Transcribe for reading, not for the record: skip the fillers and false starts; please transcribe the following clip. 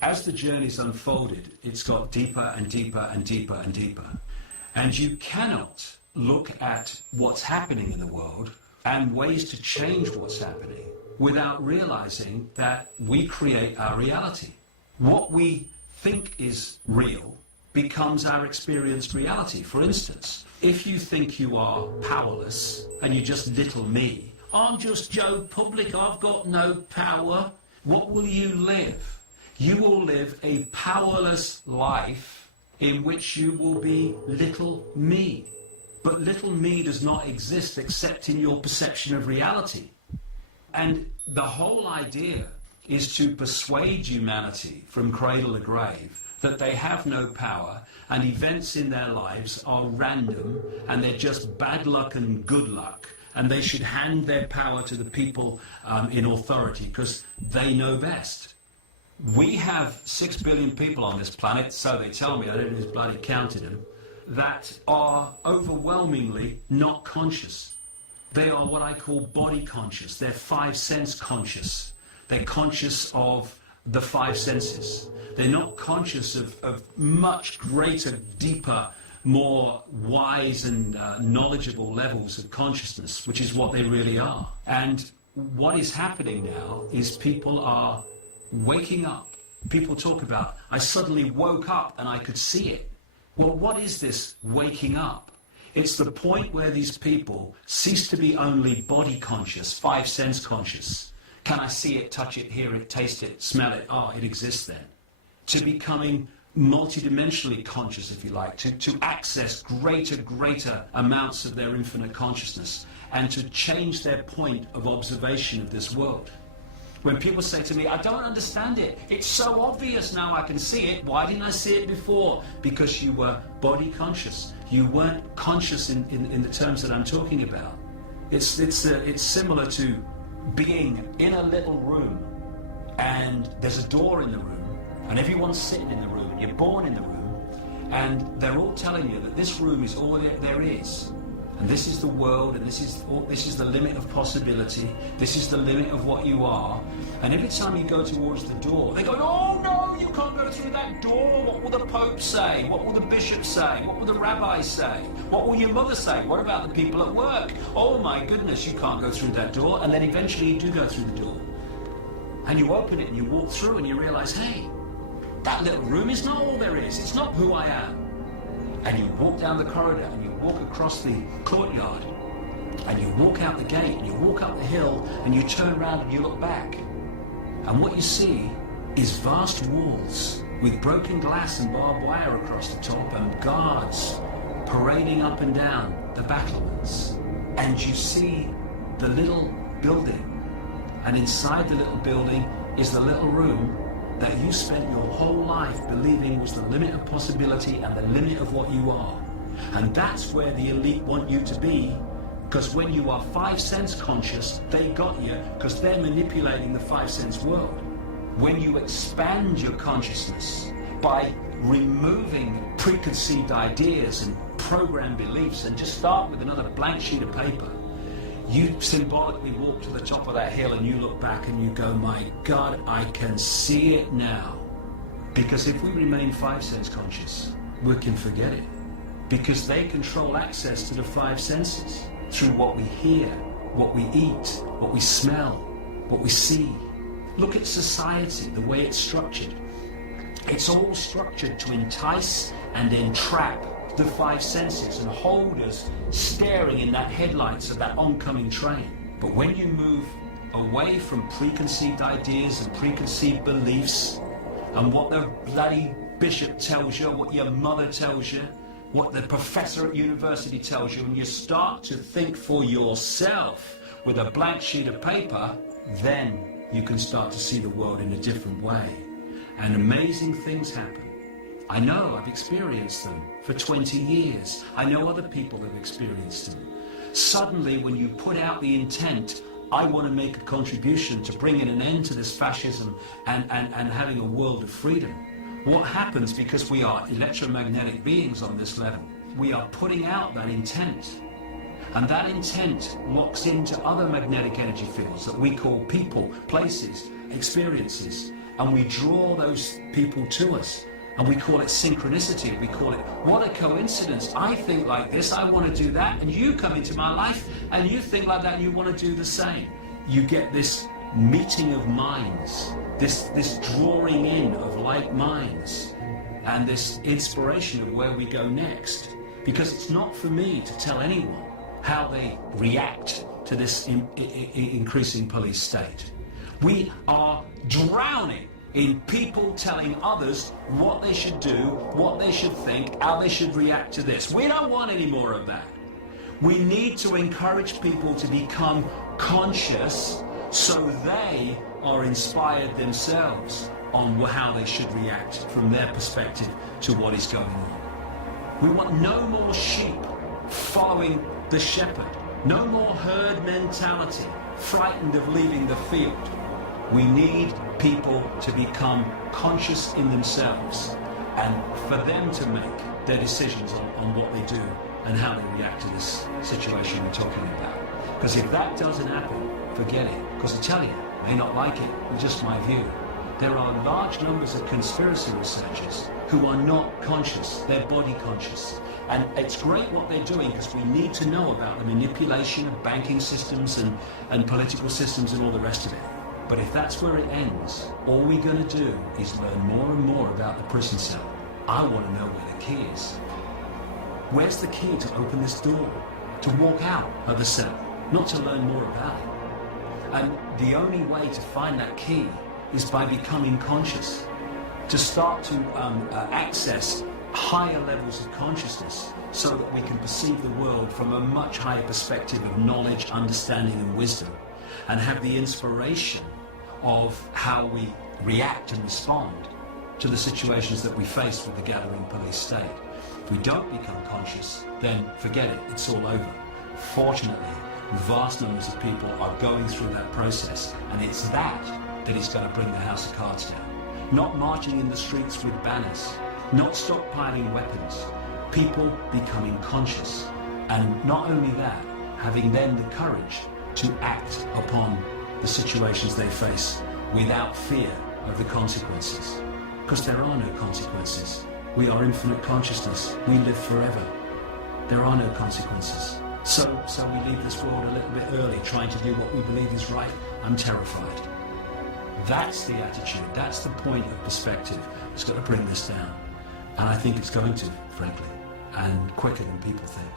As the journey's unfolded, it's got deeper and deeper and deeper and deeper. And you cannot look at what's happening in the world and ways to change what's happening without realizing that we create our reality. What we think is real becomes our experienced reality. For instance, if you think you are powerless and you're just little me, I'm just Joe Public, I've got no power, what will you live? You will live a powerless life in which you will be little me. But little me does not exist except in your perception of reality. And the whole idea is to persuade humanity from cradle to grave that they have no power and events in their lives are random and they're just bad luck and good luck, and they should hand their power to the people in authority because they know best. We have 6 billion people on this planet, so they tell me, I don't know who's bloody counted them, that are overwhelmingly not conscious. They are what I call body conscious. They're 5 sense conscious. They're conscious of the 5 senses. They're not conscious of much greater, deeper, more wise and knowledgeable levels of consciousness, which is what they really are. And what is happening now is people are waking up. People talk about, I suddenly woke up and I could see it. Well, what is this waking up? It's the point where these people cease to be only body conscious, 5 sense conscious. Can I see it, touch it, hear it, taste it, smell it? Oh, it exists then. To becoming multidimensionally conscious, if you like, to access greater amounts of their infinite consciousness and to change their point of observation of this world. When people say to me, I don't understand it, it's so obvious now I can see it, why didn't I see it before? Because you were body conscious. You weren't conscious in the terms that I'm talking about. It's similar to being in a little room and there's a door in the room and everyone's sitting in the room and you're born in the room and they're all telling you that this room is all there is. And this is the world, and this is the limit of possibility. This is the limit of what you are. And every time you go towards the door, they go, oh no, you can't go through that door. What will the Pope say? What will the bishop say? What will the rabbi say? What will your mother say? What about the people at work? Oh my goodness, you can't go through that door. And then eventually you do go through the door. And you open it and you walk through and you realize, hey, that little room is not all there is. It's not who I am. And you walk down the corridor and you walk across the courtyard and you walk out the gate and you walk up the hill and you turn around and you look back. And what you see is vast walls with broken glass and barbed wire across the top and guards parading up and down the battlements. And you see the little building. And inside the little building is the little room that you spent your whole life believing was the limit of possibility and the limit of what you are. And that's where the elite want you to be, because when you are 5 sense conscious, they got you, because they're manipulating the 5 sense world. When you expand your consciousness by removing preconceived ideas and programmed beliefs and just start with another blank sheet of paper, you symbolically walk to the top of that hill and you look back and you go, my God, I can see it now. Because if we remain 5 sense conscious, we can forget it. Because they control access to the 5 senses through what we hear, what we eat, what we smell, what we see. Look at society, the way it's structured. It's all structured to entice and entrap the 5 senses and hold us staring in that headlights of that oncoming train. But when you move away from preconceived ideas and preconceived beliefs and what the bloody bishop tells you, what your mother tells you, what the professor at university tells you, and you start to think for yourself with a blank sheet of paper, then you can start to see the world in a different way. And amazing things happen. I know, I've experienced them for 20 years. I know other people have experienced them. Suddenly, when you put out the intent, I want to make a contribution to bringing an end to this fascism and having a world of freedom. What happens, because we are electromagnetic beings on this level, we are putting out that intent. And that intent locks into other magnetic energy fields that we call people, places, experiences, and we draw those people to us. And we call it synchronicity. We call it, what a coincidence. I think like this, I want to do that, and you come into my life, and you think like that, and you want to do the same. You get this meeting of minds, this drawing in of like minds, and this inspiration of where we go next. Because it's not for me to tell anyone how they react to this increasing police state. We are drowning in people telling others what they should do, what they should think, how they should react to this. We don't want any more of that. We need to encourage people to become conscious so they are inspired themselves on how they should react from their perspective to what is going on. We want no more sheep following the shepherd, no more herd mentality, frightened of leaving the field. We need people to become conscious in themselves and for them to make their decisions on what they do and how they react to this situation we're talking about. Because if that doesn't happen, forget it. Because I tell you, I may not like it, it's just my view. There are large numbers of conspiracy researchers who are not conscious, they're body conscious. And it's great what they're doing because we need to know about the manipulation of banking systems and political systems and all the rest of it. But if that's where it ends, all we're going to do is learn more and more about the prison cell. I want to know where the key is. Where's the key to open this door? To walk out of the cell, not to learn more about it. And the only way to find that key is by becoming conscious. To start to access higher levels of consciousness so that we can perceive the world from a much higher perspective of knowledge, understanding and wisdom, and have the inspiration of how we react and respond to the situations that we face with the gathering police state. If we don't become conscious, then forget it, it's all over. Fortunately, vast numbers of people are going through that process, and it's that is going to bring the house of cards down. Not marching in the streets with banners, not stockpiling weapons, people becoming conscious, and not only that, having then the courage to act upon the situations they face without fear of the consequences. Because there are no consequences. We are infinite consciousness. We live forever. There are no consequences. So we leave this world a little bit early, trying to do what we believe is right. I'm terrified. That's the attitude. That's the point of perspective that's got to bring this down. And I think it's going to, frankly, and quicker than people think.